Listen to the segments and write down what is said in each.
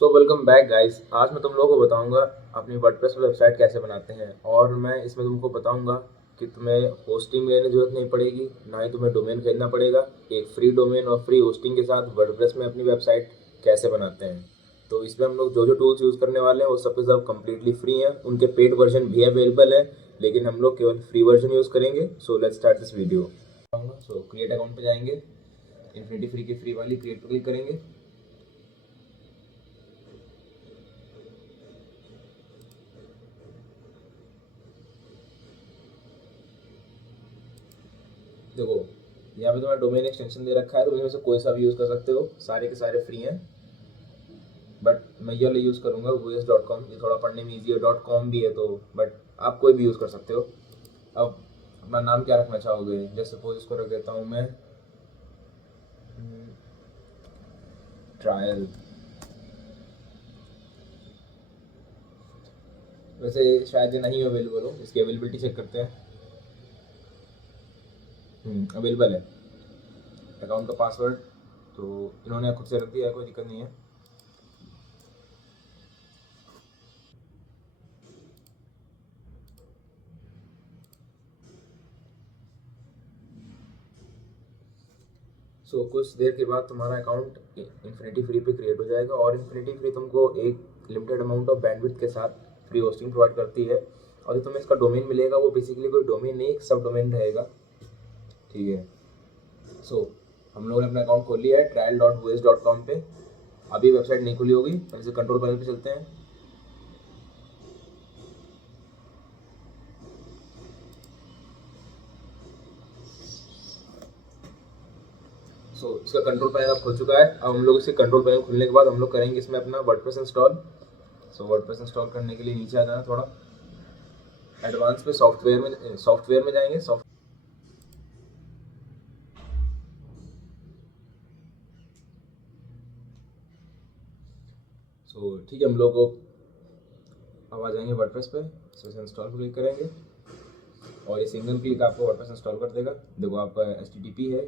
Welcome back guys. आज मैं तुम लोगों को बताऊंगा अपनी वर्डप्रेस वेबसाइट कैसे बनाते हैं, और मैं इसमें तुमको बताऊंगा कि तुम्हें होस्टिंग लेने की जरूरत नहीं पड़ेगी, ना ही तुम्हें डोमेन खरीदना पड़ेगा। एक फ्री डोमेन और फ्री होस्टिंग के साथ वर्डप्रेस में अपनी वेबसाइट कैसे बनाते हैं। तो इसमें हम लोग जो जो टूल्स यूज़ करने वाले हैं वो सब के सब कम्प्लीटली फ्री हैं। उनके पेड वर्जन भी अवेलेबल है, लेकिन हम लोग केवल फ्री वर्जन यूज़ करेंगे। So let's start this video. So create account पे जाएंगे, इन्फिनिटी फ्री की फ्री वाली क्रिएट पर क्लिक करेंगे। देखो, यहाँ पे तुम्हारा डोमेन एक्सटेंशन दे रखा है, तो उसमें से कोई सा भी यूज़ कर सकते हो, सारे के सारे फ्री हैं। बट मैं ये वाला यूज़ करूँगा voice.com, ये थोड़ा पढ़ने में ईजी है। .com भी है तो, बट आप कोई भी यूज़ कर सकते हो। अब अपना नाम क्या रखना चाहोगे? जैसे सपोज इसको रख देता हूँ मैं ट्रायल। वैसे शायद ये नहीं अवेलेबल हो, इसकी अवेलेबिलिटी चेक करते हैं। अवेलेबल है। अकाउंट का पासवर्ड तो इन्होंने खुद से रख दिया है, कोई दिक्कत नहीं है। कुछ देर के बाद तुम्हारा अकाउंट इन्फिनिटी फ्री पे क्रिएट हो जाएगा, और इन्फिनिटी फ्री तुमको एक लिमिटेड अमाउंट ऑफ बैंडविड्थ के साथ फ्री होस्टिंग प्रोवाइड करती है। और जो तुम्हें इसका डोमेन मिलेगा वो बेसिकली कोई डोमेन नहीं, एक सब डोमेन रहेगा। ठीक है। हम लोगों ने अपना अकाउंट खोल लिया है trial.voice.com पे। अभी वेबसाइट नहीं खुली होगी, पहले से कंट्रोल पैनल पे चलते हैं। इसका कंट्रोल पैनल अब खुल चुका है। अब हम लोग इसके कंट्रोल पैनल खुलने के बाद हम लोग करेंगे इसमें अपना वर्डप्रेस इंस्टॉल। वर्डप्रेस इंस्टॉल करने के लिए नीचे आ जाना, थोड़ा एडवांस पे सॉफ्टवेयर में जाएंगे। ठीक है, हम लोग अब आ जाएंगे वर्डप्रेस पे। इसे इंस्टॉल पर क्लिक करेंगे और ये सिंगल क्लिक आपको वर्डप्रेस इंस्टॉल कर देगा। देखो, आपका HTTP है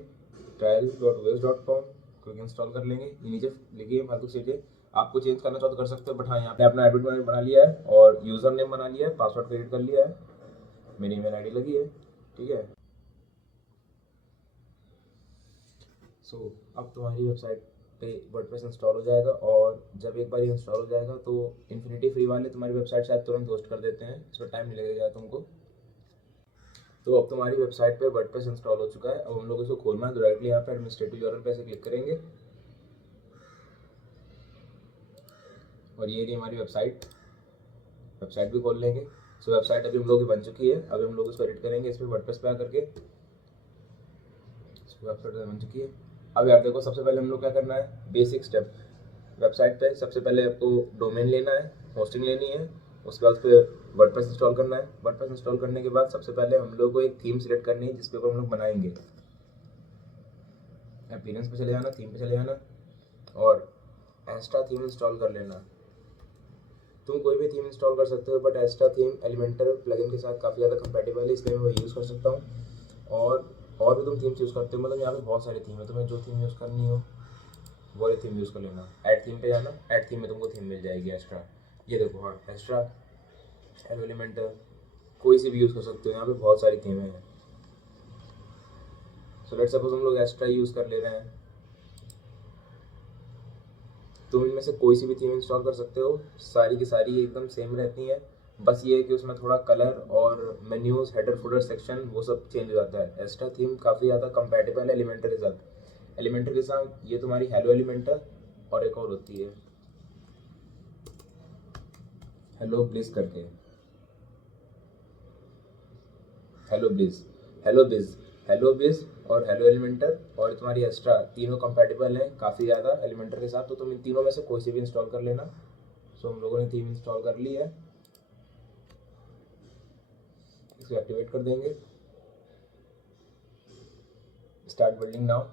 trial.voice.com, क्योंकि इंस्टॉल कर लेंगे। ये नीचे लिखिए फालतू चीज़ें, आपको चेंज करना चाहो तो कर सकते हो। बट हाँ, यहाँ पे अपना एडमिन बना लिया है और यूज़र नेम बना लिया है, पासवर्ड क्रिएट कर लिया है, मेरी ईमेल ID लगी है। ठीक है। अब तुम्हारी वेबसाइट पे वर्डप्रेस इंस्टॉल हो जाएगा, और जब एक बार ये इंस्टॉल हो जाएगा तो इन्फिनिटी फ्री वाले तुम्हारी वेबसाइट शायद तुरंत होस्ट कर देते हैं, इसमें टाइम नहीं लगेगा तुमको। तो अब तुम्हारी वेबसाइट पे वर्डप्रेस इंस्टॉल हो चुका है। अब हम लोग इसको खोलना है, तो डायरेक्टली यहाँ पे एडमिनिस्ट्रेटिव यूआरएल पे ऐसे क्लिक करेंगे, और ये रही हमारी वेबसाइट भी खोल लेंगे। वेबसाइट अभी हम लोग की बन चुकी है। अभी हम लोग इसको एडिट करेंगे, इस पर वर्डप्रेस पे आकर के। वेबसाइट बन चुकी है। अब यार देखो, सबसे पहले हम लोग क्या करना है, बेसिक स्टेप। वेबसाइट पे सबसे पहले आपको डोमेन लेना है, होस्टिंग लेनी है, उसके बाद फिर वर्डप्रेस इंस्टॉल करना है। वर्डप्रेस इंस्टॉल करने के बाद सबसे पहले हम लोग को एक थीम सिलेक्ट करनी है जिसके ऊपर हम लोग बनाएंगे। अपीयरेंस पे चले जाना, थीम पे चले जाना, और एस्ट्रा थीम इंस्टॉल कर लेना। तुम कोई भी थीम इंस्टॉल कर सकते हो, but extra theme Elementor plugin के साथ काफ़ी ज़्यादा कंपेटेबल है, इसलिए मैं यूज़ कर सकता हूँ। और भी तुम थीम्स यूज़ करते हो, मतलब यहाँ पे बहुत सारी थीम है, तुम्हें जो थीम यूज़ करनी हो वो ये थीम यूज़ कर लेना। ऐड थीम पे जाना, ऐड थीम में तुमको थीम मिल जाएगी एक्स्ट्रा। ये देखो, हाँ, एक्स्ट्रा एलिमेंटर कोई सी भी यूज़ कर सकते हो, यहाँ पे बहुत सारी थीमें हैं। लेट्स सपोज हम लोग एक्स्ट्रा यूज़ कर ले रहे हैं, तुम इनमें से कोई सी भी थीम इंस्टॉल कर सकते हो, सारी की सारी एकदम सेम रहती हैं। बस ये है कि उसमें थोड़ा कलर और मेन्यूज, हेडर फुटर सेक्शन, वो सब चेंज हो जाता है। एक्स्ट्रा थीम काफ़ी ज़्यादा कंपैटिबल है एलिमेंटर के साथ। ये तुम्हारी हेलो एलिमेंटर, और एक और होती है हेलो ब्लिस करके, हेलो ब्लिस, हेलो बिज, हेलो बिज और हेलो एलिमेंटर और तुम्हारी एक्स्ट्रा, तीनों कंपैटिबल हैं काफ़ी ज़्यादा एलिमेंटर के साथ। तो तुम इन तीनों में से कोई सी भी इंस्टॉल कर लेना। हम लोगों ने थीम इंस्टॉल कर ली है, इसको एक्टिवेट कर देंगे। Start building now.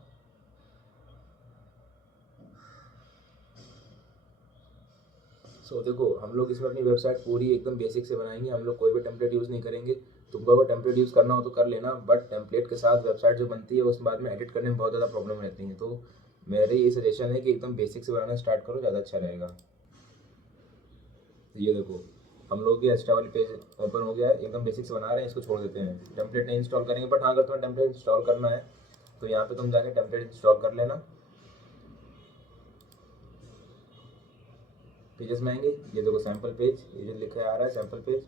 देखो, हम लोग इसमें अपनी वेबसाइट पूरी एकदम बेसिक से बनाएंगे, हम लोग कोई भी टेम्पलेट यूज़ नहीं करेंगे। तुमको अगर टेम्पलेट यूज़ करना हो तो कर लेना, बट टेम्पलेट के साथ वेबसाइट जो बनती है उसमें बाद में एडिट करने में बहुत ज़्यादा प्रॉब्लम रहती है। तो मेरे ये सजेशन है कि एकदम बेसिक से बनाना स्टार्ट करो, ज़्यादा अच्छा रहेगा। तो ये देखो हम लोग ये एक्स्ट्रा वाली पेज ओपन हो गया है, एकदम बेसिक से बना रहे हैं, इसको छोड़ देते हैं। टेम्पलेट नहीं इंस्टॉल करेंगे, बट हाँ अगर तुम्हें टेम्पलेट इंस्टॉल करना है तो यहाँ पे तुम जाके टेम्पलेट इंस्टॉल कर लेना। पेजेस में आएंगे, ये देखो सैम्पल पेज, ये जो लिखा आ रहा है सैम्पल पेज।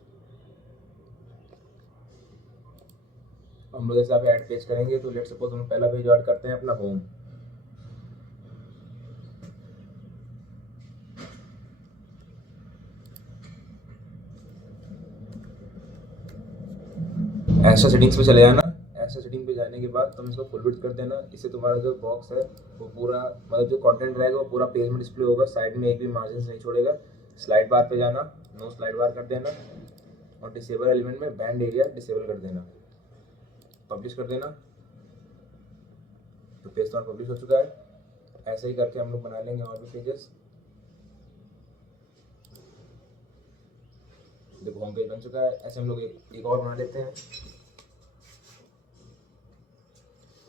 हम लोग जैसे आप ऐड पेज करेंगे तो लेट सपोज हम पहला पेज ऐड करते हैं अपना होम। एक्स्ट्रा सेटिंग्स पे चले जाना। एक्स्ट्रा सेटिंग पे जाने के बाद तुम इसको फुल विड्थ कर देना। इससे तुम्हारा जो बॉक्स है वो पूरा मतलब जो कंटेंट रहेगा वो पूरा पेज में डिस्प्ले होगा, साइड में एक भी मार्जिन नहीं छोड़ेगा। स्लाइड बार पे जाना, नो स्लाइड बार कर देना और डिसेबल एलिमेंट में बैंड एरिया डिसेबल कर देना, पब्लिश कर देना। तो पेज तुम्हारा पब्लिश हो चुका है। ऐसे ही करके हम लोग बना लेंगे और भी पेजेस। देखो होम पेज बन चुका है। ऐसे हम लोग एक और बना लेते हैं।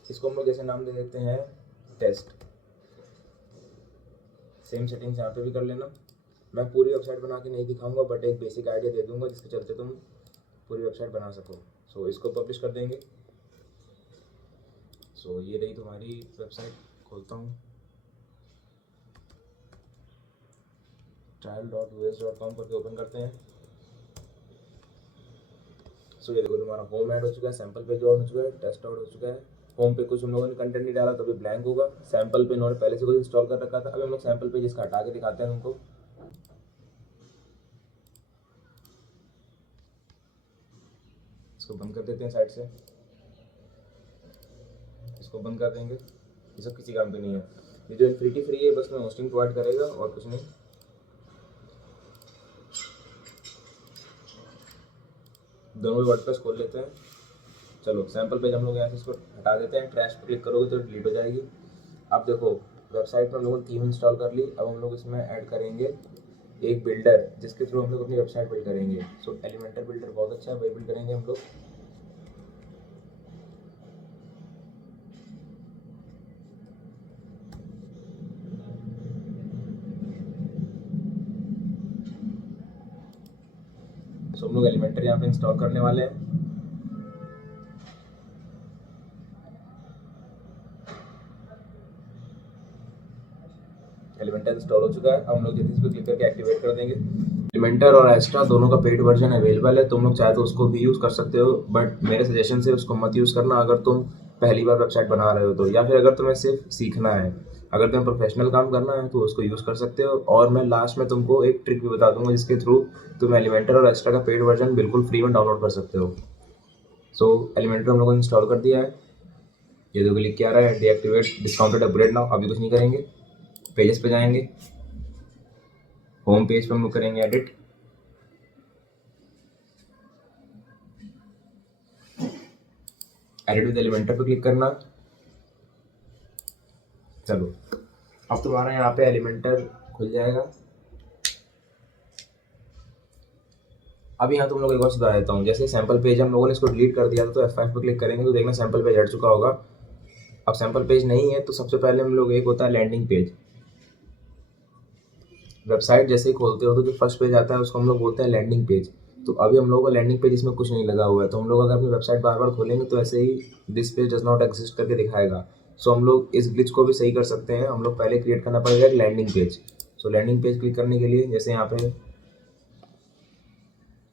इसको हम लोग जैसे नाम दे देते हैं टेस्ट। सेम सेटिंग्स यहाँ पे भी कर लेना। मैं पूरी वेबसाइट बना के नहीं दिखाऊंगा, बट एक बेसिक आइडिया दे दूंगा जिसके चलते तुम पूरी वेबसाइट बना सको। सो इसको पब्लिश कर देंगे। सो ये रही तुम्हारी वेबसाइट। खोलता हूँ trial.us.com करके ओपन करते हैं। सो ये देखो तुम्हारा होम ऐड हो चुका है, सैम्पल पेज ऑन हो चुका है, टेस्ट आउट हो चुका है। होम पे कुछ हम लोगों ने कंटेंट नहीं डाला तो अभी ब्लैंक होगा। सैम्पल पे इन्होंने पहले से कुछ इंस्टॉल कर रखा था। अभी हम लोग सैम्पल पेज इसका हटा के दिखाते हैं तुमको। इसको बंद कर देते हैं साइड से, इसको बंद कर देंगे। ये सब किसी काम पे नहीं है। ये जो इन्फिनिटी फ्री है बस में होस्टिंग प्रोवाइड करेगा और कुछ नहीं। दोनों वर्डप्रेस खोल लेते हैं। चलो सैम्पल पेज हम लोग यहाँ से इसको हटा देते हैं। ट्रैश पर क्लिक करोगे तो डिलीट हो जाएगी। अब देखो वेबसाइट में हम लोगों ने थीम इंस्टॉल कर ली। अब हम लोग इसमें ऐड करेंगे एक बिल्डर जिसके थ्रू हम लोग अपनी वेबसाइट बिल्ड करेंगे। सो एलिमेंटर बिल्डर बहुत अच्छा है, वही बिल्ड करेंगे हम लोग। सो हम लोग एलिमेंटर यहाँ पे इंस्टॉल करने वाले हैं। एलिमेंटर इंस्टॉल हो चुका है। अब हम लोग जल्दी इस पर क्लिक करके एक्टिवेट कर देंगे। एलिमेंटर और एक्स्ट्रा दोनों का पेड वर्जन अवेलेबल है। तुम लोग चाहे तो उसको भी यूज़ कर सकते हो, बट मेरे सजेशन से उसको मत यूज़ करना अगर तुम पहली बार वेबसाइट बना रहे हो तो, या फिर अगर तुम्हें सिर्फ सीखना है। अगर तुम्हें प्रोफेशनल काम करना है तो उसको यूज़ कर सकते हो। और मैं लास्ट में तुमको एक ट्रिक भी बता दूंगा जिसके थ्रू तुम एलिमेंटर और एक्स्ट्रा का पेड वर्जन बिल्कुल फ्री में डाउनलोड कर सकते हो। सो एलिमेंटर हम लोगों ने इंस्टॉल कर दिया है। ये देखो लिख के आ रहा है डीएक्टिवेट डिस्काउंटेड अपग्रेड नाउ। अभी कुछ नहीं करेंगे। पेजेस पे जाएंगे, होम पेज पे हम लोग करेंगे एडिट। एडिट विद एलिमेंटर पे क्लिक करना। चलो अब तुम्हारा यहाँ पे एलिमेंटर खुल जाएगा। अब यहाँ तुम लोग एक और सुधार देता हूँ। जैसे सैम्पल पेज हम लोगों ने इसको डिलीट कर दिया था तो F5 पे क्लिक करेंगे तो देखना सैम्पल पेज हट चुका होगा। अब सैम्पल पेज नहीं है तो सबसे पहले हम लोग एक होता है लैंडिंग पेज। वेबसाइट जैसे ही खोलते हो तो जो फर्स्ट पेज आता है उसको हम लोग बोलते हैं लैंडिंग पेज। तो अभी हम लोगों का लैंडिंग पेज इसमें कुछ नहीं लगा हुआ है, तो हम लोग अगर अपनी वेबसाइट बार बार खोलेंगे तो ऐसे ही this page does not exist करके दिखाएगा। सो हम लोग इस ग्लिच को भी सही कर सकते हैं। हम लोग पहले क्रिएट करना पड़ेगा एक लैंडिंग पेज। सो लैंडिंग पेज क्लिक करने के लिए जैसे यहाँ पे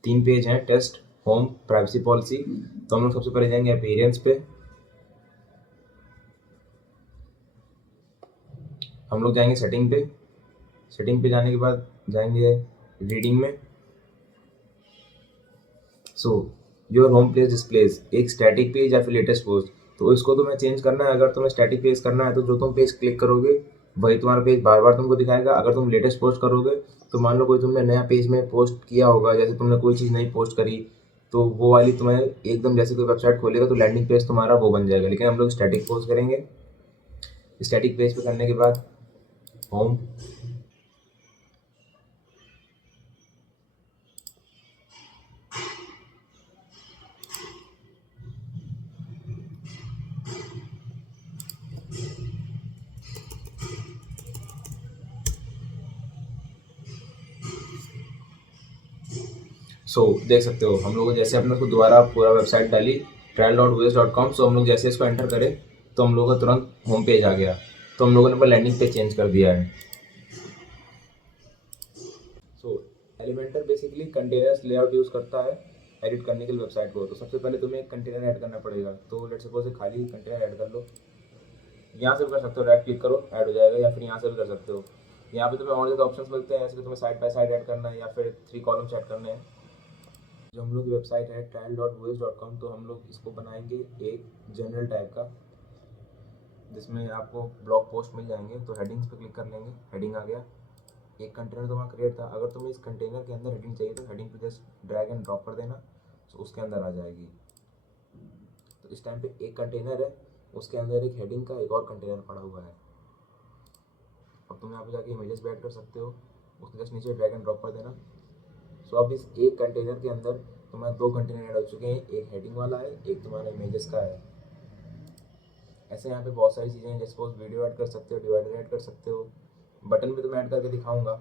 3 पेज हैं, टेस्ट, होम, प्राइवेसी पॉलिसी। तो हम लोग सबसे पहले जाएंगे अपीयरेंस पे। हम लोग जाएंगे सेटिंग पे। सेटिंग पे जाने के बाद जाएंगे रीडिंग में। So your home page displays एक स्टैटिक पेज या फिर लेटेस्ट पोस्ट। तो इसको तुम्हें चेंज करना है। अगर तुम्हें स्टैटिक पेज करना है तो जो तुम पेज क्लिक करोगे वही तुम्हारा पेज बार बार तुमको दिखाएगा। अगर तुम लेटेस्ट पोस्ट करोगे तो मान लो कोई तुमने नया पेज में पोस्ट किया होगा, जैसे तुमने कोई चीज़ नहीं पोस्ट करी तो वो वाली तुम्हें एकदम जैसे कोई वेबसाइट खोलेगा तो लैंडिंग पेज तुम्हारा वो बन जाएगा। लेकिन हम लोग स्टैटिक पोस्ट करेंगे। स्टैटिक पेज पे करने के बाद होम, देख सकते हो हम लोग जैसे अपने को दोबारा पूरा वेबसाइट डाली trial.waze.com। सो हम लोग जैसे इसको एंटर करें तो हम लोग का तुरंत होम पेज आ गया। तो हम लोगों ने अपना लैंडिंग पेज चेंज कर दिया है। Elementor basically containers layout use करता है एडिट करने के लिए वेबसाइट को। तो सबसे पहले तुम्हें एक कंटेनर ऐड करना पड़ेगा। तो लेट्स सपोज खाली कंटेनर ऐड कर लो। यहाँ से भी कर सकते हो, राइट क्लिक करो ऐड हो जाएगा, या फिर यहाँ से भी कर सकते हो। यहाँ पे तुम्हें और ज़्यादा ऑप्शंस मिलते हैं, जैसे कि तुम्हें साइड बाय साइड ऐड करना है या फिर 3 कॉलम्स ऐड करने हैं। जो हम लोग की वेबसाइट है trial.waze.com, तो हम लोग इसको बनाएंगे एक जनरल टाइप का, जिसमें आपको ब्लॉग पोस्ट मिल जाएंगे। तो हेडिंग्स पे क्लिक कर लेंगे, हेडिंग आ गया। एक कंटेनर तुम्हारा क्रिएट था, अगर तुम्हें इस कंटेनर के अंदर हेडिंग चाहिए तो हेडिंग पे जस्ट ड्रैग एंड ड्रॉप कर देना, तो उसके अंदर आ जाएगी। तो इस टाइम पे एक कंटेनर है, उसके अंदर एक हेडिंग का एक और कंटेनर पड़ा हुआ है। अब तुम यहाँ पे जाके इमेजेस भी ऐड कर सकते हो, उसके जस्ट नीचे ड्रैग एंड ड्रॉप कर देना। सो अब इस एक कंटेनर के अंदर तुम्हारे 2 कंटेनर ऐड हो चुके हैं, एक हेडिंग वाला है, एक तुम्हारा इमेजेस का है। ऐसे यहाँ पे बहुत सारी चीज़ें हैं, जैसे सपोज वीडियो ऐड कर सकते हो, डिवाइडर ऐड कर सकते हो, बटन भी तुम्हें ऐड करके दिखाऊंगा।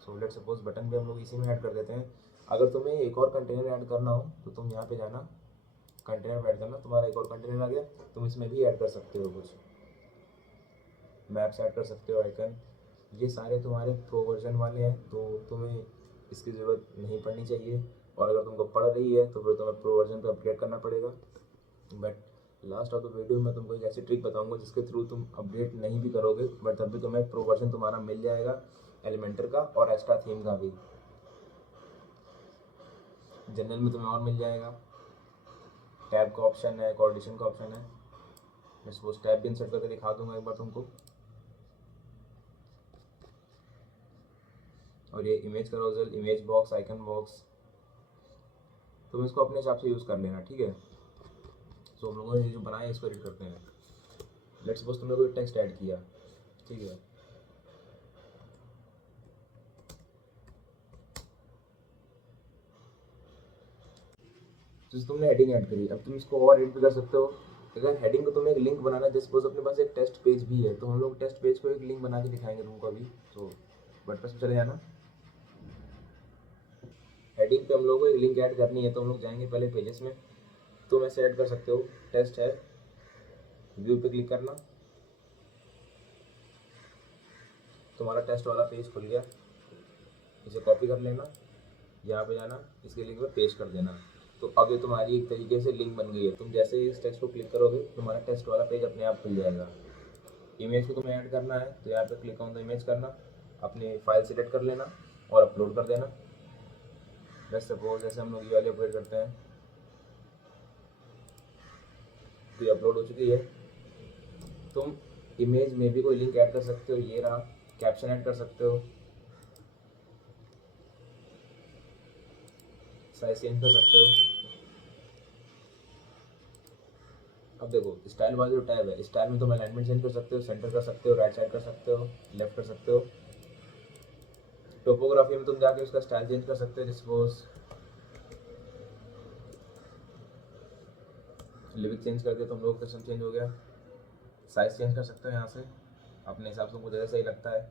सो लेट सपोज बटन भी हम लोग इसी में ऐड कर देते हैं। अगर तुम्हें एक और कंटेनर ऐड करना हो तो तुम यहाँ पे जाना, कंटेनर ऐड करना, तुम्हारा एक और कंटेनर आ गया, तुम इसमें भी ऐड कर सकते हो कुछ मैप्स ऐड कर सकते हो, आइकन। ये सारे तुम्हारे प्रो वर्जन वाले हैं, तो तुम्हें इसकी ज़रूरत नहीं पड़नी चाहिए। और अगर तुमको पड़ रही है तो फिर तुम्हें प्रो वर्जन पे अपग्रेड करना पड़ेगा। But last of the video में तुमको एक ऐसी ट्रिक बताऊंगा जिसके थ्रू तुम अपडेट नहीं भी करोगे बट तब भी तुम्हें प्रो वर्जन तुम्हारा मिल जाएगा, एलिमेंटर का और एक्स्ट्रा थीम का भी। जनरल में तुम्हें और मिल जाएगा, टैब का ऑप्शन है, कोऑर्डिनेशन का ऑप्शन है। मैं सपोज टैब भी इंसर्ट करके दिखा दूंगा एक बार तुमको। और ये image carousel, image box, icon box, तुम इसको अपने हिसाब से यूज़ कर लेना, ठीक है। सो हम लोगों ने जो बनाया इसको एडिट करते हैं। लेट्स सपोज तुमने कोई टेक्स्ट ऐड किया, ठीक है। जैसे तुमने हेडिंग ऐड करी, अब तुम इसको और एडिट भी कर सकते हो। अगर हेडिंग को तुम्हें एक लिंक बनाना है, जैसे सपोज अपने पास एक टेस्ट पेज भी है, तो हम लोग टेस्ट पेज को एक लिंक बना के दिखाएंगे तुमको अभी। तो वर्डप्रेस पे चले जाना, हेडिंग पे हम लोग को एक लिंक ऐड करनी है, तो हम लोग जाएंगे पहले पेजेस में। तुम ऐसे ऐड कर सकते हो, टेस्ट है, व्यू पे क्लिक करना, तुम्हारा टेस्ट वाला पेज खुल गया। इसे कॉपी कर लेना, यहाँ पे जाना, इसके लिंक पे पेस्ट कर देना। तो अब ये तुम्हारी एक तरीके से लिंक बन गई है। तुम जैसे ही इस टेक्स्ट को क्लिक करोगे तुम्हारा टेस्ट वाला पेज अपने आप खुल जाएगा। इमेज को तुम्हें ऐड करना है तो यहाँ पे क्लिक ऑन द इमेज करना, अपनी फाइल सिलेक्ट कर लेना और अपलोड कर देना। जैसे सपोज जैसे हम लोग ये वाले अपलोड करते हैं, तो ये अपलोड हो चुकी है। तुम इमेज में भी कोई लिंक ऐड कर सकते हो, ये रहा, कैप्शन ऐड कर सकते हो, साइज चेंज कर सकते हो। अब देखो स्टाइल वाला जो टैब है, स्टाइल में तुम अलाइनमेंट चेंज कर सकते हो, सेंटर कर सकते हो, राइट साइड कर सकते हो, लेफ्ट कर सकते हो। टोपोग्राफी में तुम जाके उसका स्टाइल चेंज कर सकते हो, जैसे सपोज लिविक चेंज करके तुम लोग का चेंज हो गया। साइज चेंज कर सकते हो यहाँ से अपने हिसाब से तुमको जैसा सही लगता है,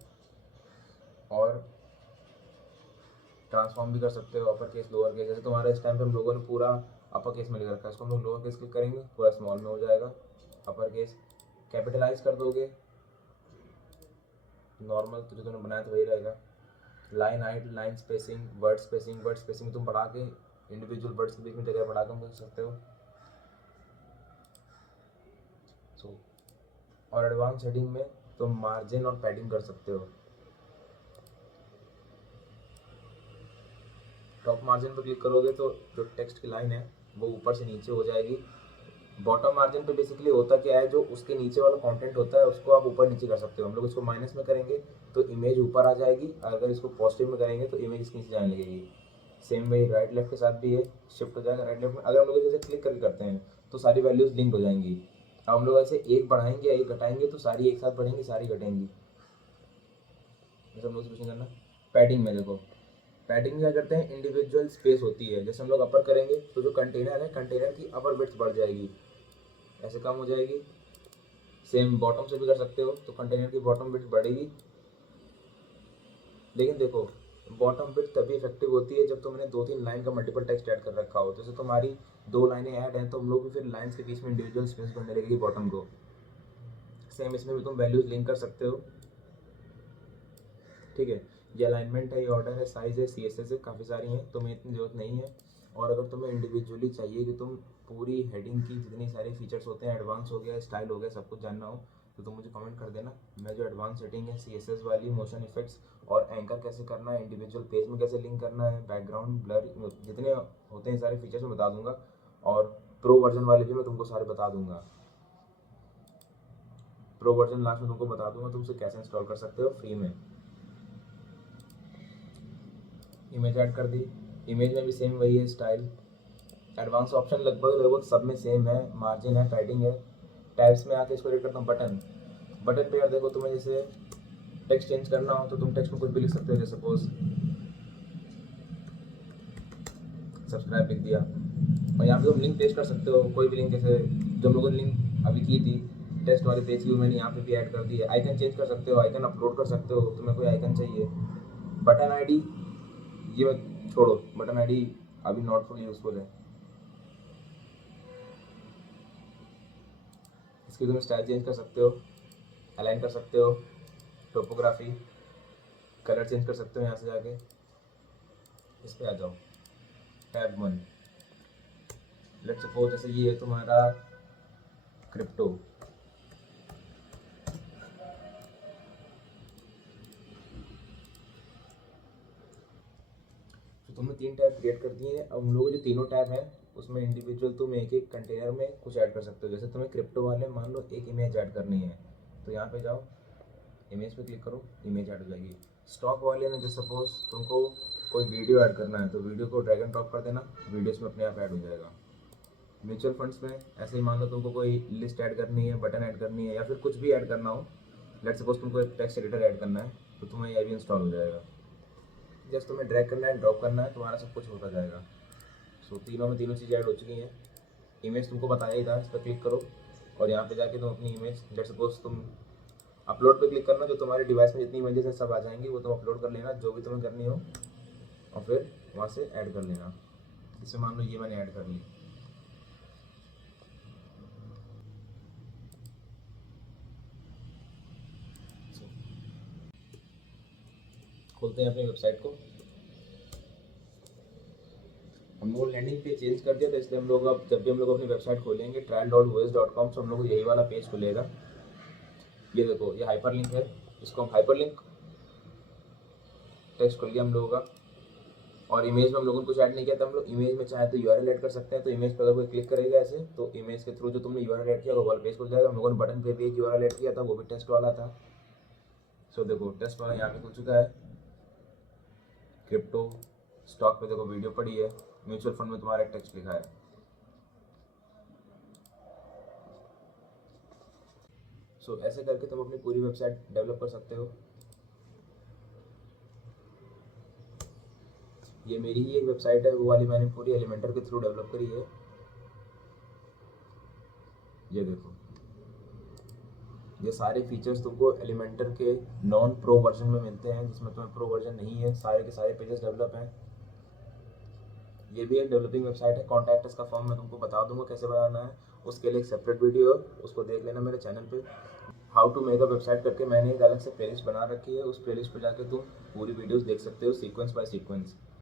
और ट्रांसफॉर्म भी कर सकते हो, अपर केस लोअर केस। जैसे तुम्हारे इस टाइम पे हम लोगों ने पूरा अपर केस में लिख रखा है, इसको हम लोग लोअर केस क्लिक करेंगे, पूरा स्मॉल में हो जाएगा। अपर केस कैपिटलाइज कर दोगे, नॉर्मल तो जो तुमने बनाया तो वही रहेगा। Line height, line spacing, word spacing तुम बढ़ा के इंडिविजुअल वर्ड्स के बीच में जगह बढ़ा कर कर सकते हो। सो और एडवांस हेडिंग में तुम मार्जिन और पैडिंग कर सकते हो। टॉप मार्जिन पर क्लिक करोगे तो जो टेक्स्ट की लाइन है वो ऊपर से नीचे हो जाएगी। बॉटम मार्जिन पे बेसिकली होता क्या है, जो उसके नीचे वाला कंटेंट होता है उसको आप ऊपर नीचे कर सकते हो। हम लोग इसको माइनस में करेंगे तो इमेज ऊपर आ जाएगी, अगर इसको पॉजिटिव में करेंगे तो इमेज इसके नीचे जाने लगेगी। सेम वही राइट लेफ्ट के साथ भी है, शिफ्ट हो जाएगा राइट लेफ्ट में। अगर हम लोग जैसे क्लिक करके करते हैं तो सारी वैल्यूज लिंक हो जाएंगी। अब हम लोग ऐसे एक बढ़ाएंगे या एक घटाएंगे तो सारी एक साथ बढ़ेंगी, सारी घटेंगी। जैसे हम लोग कुछ नहीं करना। पैडिंग में देखो, पैडिंग में क्या करते हैं, इंडिविजुअल स्पेस होती है। जैसे हम लोग अपर करेंगे तो जो कंटेनर है, कंटेनर की अपर विड्थ बढ़ जाएगी, ऐसे कम हो जाएगी। सेम बॉटम से भी कर सकते हो, तो कंटेनर की बॉटम विड्थ बढ़ेगी। लेकिन देखो बॉटम विड्थ तभी इफेक्टिव होती है जब तुमने 2-3 लाइन का मल्टीपल टेक्स्ट ऐड कर रखा हो। जैसे तुम्हारी 2 लाइनें ऐड हैं तो हम लोग भी फिर लाइन्स के बीच में इंडिविजुअल स्पेस बनने लगेगी बॉटम को। सेम इसमें भी तुम वैल्यूज लिंक कर सकते हो, ठीक है। ये अलाइनमेंट है, ये ऑर्डर है, साइज़ है, CSS है, काफ़ी सारी हैं, तुम्हें इतनी ज़रूरत नहीं है। और अगर तुम्हें इंडिविजुअली चाहिए कि तुम पूरी हेडिंग की जितनी सारी फीचर्स होते हैं, एडवांस हो गया, स्टाइल हो गया, सब कुछ जानना हो तो तुम मुझे कमेंट कर देना। मैं जो एडवांस सेटिंग है CSS वाली, मोशन इफेक्ट्स और एंकर कैसे करना है, इंडिविजुअल पेज में कैसे लिंक करना है, बैकग्राउंड ब्लर, जितने होते हैं सारे फीचर्स मैं बता दूंगा। और प्रो वर्जन वाले भी मैं तुमको सारे बता दूंगा। प्रो वर्जन लास्ट में तुमको बता दूंगा तुम उसे कैसे इंस्टॉल कर सकते हो फ्री में। इमेज ऐड कर दी, इमेज में भी सेम वही है स्टाइल। एडवांस ऑप्शन लगभग लगभग सब में सेम है, मार्जिन है, पैडिंग है। टैब्स में आके इसको रेड करता हूँ बटन। बटन पे यार देखो, तुम्हें जैसे टेक्स्ट चेंज करना हो तो तुम टेक्स्ट में कुछ भी लिख सकते हो। जैसे सपोज सब्सक्राइब लिख दिया, और यहाँ पे तुम लिंक पेस्ट कर सकते हो, कोई भी लिंक। जैसे जो हम लोगों ने लिंक अभी की थी टेस्ट वाले पेज की, मैंने यहाँ पे भी ऐड कर दी है। आइकन चेंज कर सकते हो, आइकन अपलोड कर सकते हो, तुम्हें कोई आइकन चाहिए। बटन आईडी ये छोड़ो, बटन आईडी अभी नॉट फुल यूजफुल है। इसकी तुम स्टाइल चेंज कर सकते हो, अलाइन कर सकते हो, टोपोग्राफी, कलर चेंज कर सकते हो। यहाँ से जाके इस पर आ जाओ, टैब 1। लेट्स सपोज जैसे ये है तुम्हारा क्रिप्टो, तो तुमने 3 टैब क्रिएट कर दिए हैं। अब हम लोग जो तीनों टैब हैं उसमें इंडिविजुअल तुम एक एक कंटेनर में कुछ ऐड कर सकते हो। जैसे तुम्हें क्रिप्टो वाले मान लो एक इमेज ऐड करनी है तो यहाँ पे जाओ, इमेज पे क्लिक करो, इमेज ऐड हो जाएगी। स्टॉक वाले में जैसे सपोज तुमको कोई वीडियो ऐड करना है तो वीडियो को ड्रैग एंड ड्रॉप कर देना, वीडियोस में अपने आप ऐड हो जाएगा। म्यूचुअल फंड्स में ऐसे ही मान लो तुमको कोई लिस्ट ऐड करनी है, बटन ऐड करनी है, या फिर कुछ भी ऐड करना हो। लेट्स सपोज तुमको एक टेक्स्ट एडिटर ऐड करना है तो तुम्हें ये भी इंस्टॉल हो जाएगा। जस्ट तुम्हें ड्रैग करना है, ड्रॉप करना है, तुम्हारा सब कुछ होता जाएगा। सो तीनों में तीनों चीज़ें ऐड हो चुकी हैं। इमेज तुमको बताया ही था, इस पर क्लिक करो और यहाँ पे जाके तुम अपनी इमेज, लेट्स सपोज तुम अपलोड पे क्लिक करना, जो तुम्हारे डिवाइस में जितनी इमेजेस हैं सब आ जाएंगी, वो तुम अपलोड कर लेना जो भी तुम्हें करनी हो, और फिर वहाँ से ऐड कर लेना। इसमें मान लो ये मैंने ऐड कर ली। खोलते हैं अपनी वेबसाइट को। हम लोग लैंडिंग पेज चेंज कर दिया, तो इसलिए हम लोग अब जब भी हम लोग अपनी वेबसाइट खोलेंगे trial.os.com से हम लोग को यही वाला पेज खुलेगा। ये देखो, ये हाइपर लिंक है, इसको हम हाइपर लिंक टेक्स्ट खोल लिया हम लोगों का। और इमेज में हम लोगों ने कुछ ऐड नहीं किया था। हम लोग इमेज में चाहे तो URL ऐड कर सकते हैं। तो इमेज पर अगर कोई क्लिक करेगा ऐसे तो इमेज के थ्रू जो तुमने URL ऐड किया वो वाला पेज खुल जाएगा। हम लोगों ने बटन पे भी एक URL ऐड किया था, वो भी टेस्ट वाला था। सो देखो टेस्ट वाला यहाँ पे खुल चुका है। क्रिप्टो स्टॉक पे देखो वीडियो पड़ी है, म्यूचुअल फंड में तुम्हारा टेक्स्ट लिखा है। सो ऐसे करके तुम अपनी पूरी वेबसाइट डेवलप कर सकते हो। ये मेरी ही एक वेबसाइट है, वो वाली मैंने पूरी एलिमेंटर के थ्रू डेवलप करी है। ये देखो, ये सारे फीचर्स तुमको एलिमेंटर के नॉन प्रो वर्जन में मिलते हैं, जिसमें तुम्हें प्रो वर्जन नहीं है। सारे के सारे पेजेस डेवलप हैं। ये भी एक डेवलपिंग वेबसाइट है। कॉन्टैक्ट इसका फॉर्म मैं तुमको बता दूंगा कैसे बनाना है, उसके लिए एक सेपरेट वीडियो है, उसको देख लेना मेरे चैनल पे। How to make a website करके मैंने एक अलग से प्लेलिस्ट बना रखी है, उस प्लेलिस्ट पे जाके तुम पूरी वीडियोस देख सकते हो सीक्वेंस बाय सीक्वेंस।